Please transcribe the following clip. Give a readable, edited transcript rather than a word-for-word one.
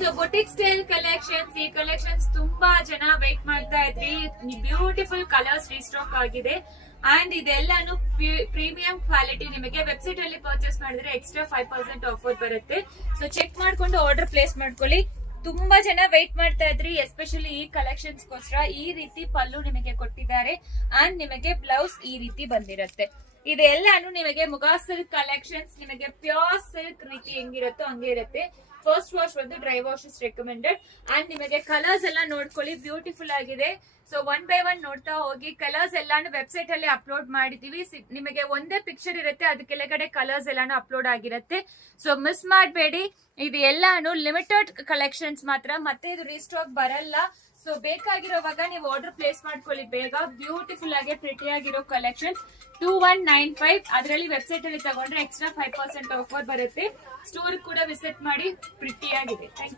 So boutique style collections, ಈ collections ತುಂಬಾ ಜನ ವೈಟ್ ಮಾಡ್ತಾ ಇದ್ರಿ. ಬ್ಯೂಟಿಫುಲ್ ಕಲರ್ಸ್ ರೀಸ್ಟಾಕ್ ಆಗಿದೆ ಅಂಡ್ ಇದೆಲ್ಲಾನು ಪ್ರೀಮಿಯಂ ಕ್ವಾಲಿಟಿ. ನಿಮಗೆ ವೆಬ್ಸೈಟ್ ಅಲ್ಲಿ ಪರ್ಚೇಸ್ ಮಾಡಿದ್ರೆ ಎಕ್ಸ್ಟ್ರಾ 5% ಆಫರ್ ಬರುತ್ತೆ. ಸೊ ಚೆಕ್ ಮಾಡ್ಕೊಂಡು ಆರ್ಡರ್ ಪ್ಲೇಸ್ ಮಾಡ್ಕೊಳ್ಳಿ. ತುಂಬಾ ಜನ ವೈಟ್ ಮಾಡ್ತಾ ಇದ್ರಿ, ಎಸ್ಪೆಷಲಿ ಈ ಕಲೆಕ್ಷನ್ಸ್ ಗೋಸ್ಕರ. ಈ ರೀತಿ ಪಲ್ಲು ನಿಮಗೆ ಕೊಟ್ಟಿದ್ದಾರೆ ಅಂಡ್ ನಿಮಗೆ ಬ್ಲೌಸ್ ಈ ರೀತಿ ಬಂದಿರುತ್ತೆ. ಇದೆಲ್ಲಾನು ನಿಮಗೆ ಮುಗಾ ಸಿಲ್ಕ್ ಕಲೆಕ್ಷನ್ಸ್. ನಿಮಗೆ ಪ್ಯೂರ್ ಸಿಲ್ಕ್ ರೀತಿ ಹೆಂಗಿರುತ್ತೋ ಹಂಗೆ ಇರುತ್ತೆ. ಫಸ್ಟ್ ವಾಶ್ ಒಂದು dry wash is recommended and ನಿಮಗೆ ಕಲರ್ಸ್ ಎಲ್ಲ ನೋಡ್ಕೊಳ್ಳಿ, ಬ್ಯೂಟಿಫುಲ್ ಆಗಿದೆ. ಸೊ 1 by 1 ನೋಡ್ತಾ ಹೋಗಿ. ಕಲರ್ಸ್ ಎಲ್ಲಾನು ವೆಬ್ಸೈಟ್ ಅಲ್ಲಿ ಅಪ್ಲೋಡ್ ಮಾಡಿದೀವಿ. ನಿಮಗೆ ಒಂದೇ ಪಿಕ್ಚರ್ ಇರುತ್ತೆ, ಅದ್ರ ಕೆಳಗಡೆ ಕಲರ್ಸ್ ಎಲ್ಲಾನು ಅಪ್ಲೋಡ್ ಆಗಿರುತ್ತೆ. ಸೊ ಮಿಸ್ ಮಾಡಬೇಡಿ. ಇದು ಎಲ್ಲಾನು ಲಿಮಿಟೆಡ್ ಕಲೆಕ್ಷನ್ಸ್ ಮಾತ್ರ, ಮತ್ತೆ ಇದು ರೀಸ್ಟಾಕ್ ಬರಲ್ಲ. ಸೊ ಬೇಕಾಗಿರೋವಾಗ ನೀವು ಆರ್ಡರ್ ಪ್ಲೇಸ್ ಮಾಡ್ಕೊಳ್ಳಿ ಬೇಗ. ಬ್ಯೂಟಿಫುಲ್ ಆಗಿ ಪ್ರಿಟಿ ಆಗಿರೋ ಕಲೆಕ್ಷನ್ಸ್ 2195. ಅದರಲ್ಲಿ ವೆಬ್ಸೈಟ್ ಅಲ್ಲಿ ತಗೊಂಡ್ರೆ ಎಕ್ಸ್ಟ್ರಾ 5% ಆಫರ್ ಬರುತ್ತೆ. ಸ್ಟೋರ್ ಕೂಡ ವಿಸಿಟ್ ಮಾಡಿ. ಪ್ರಿಟಿ ಆಗಿದೆ. Thank you.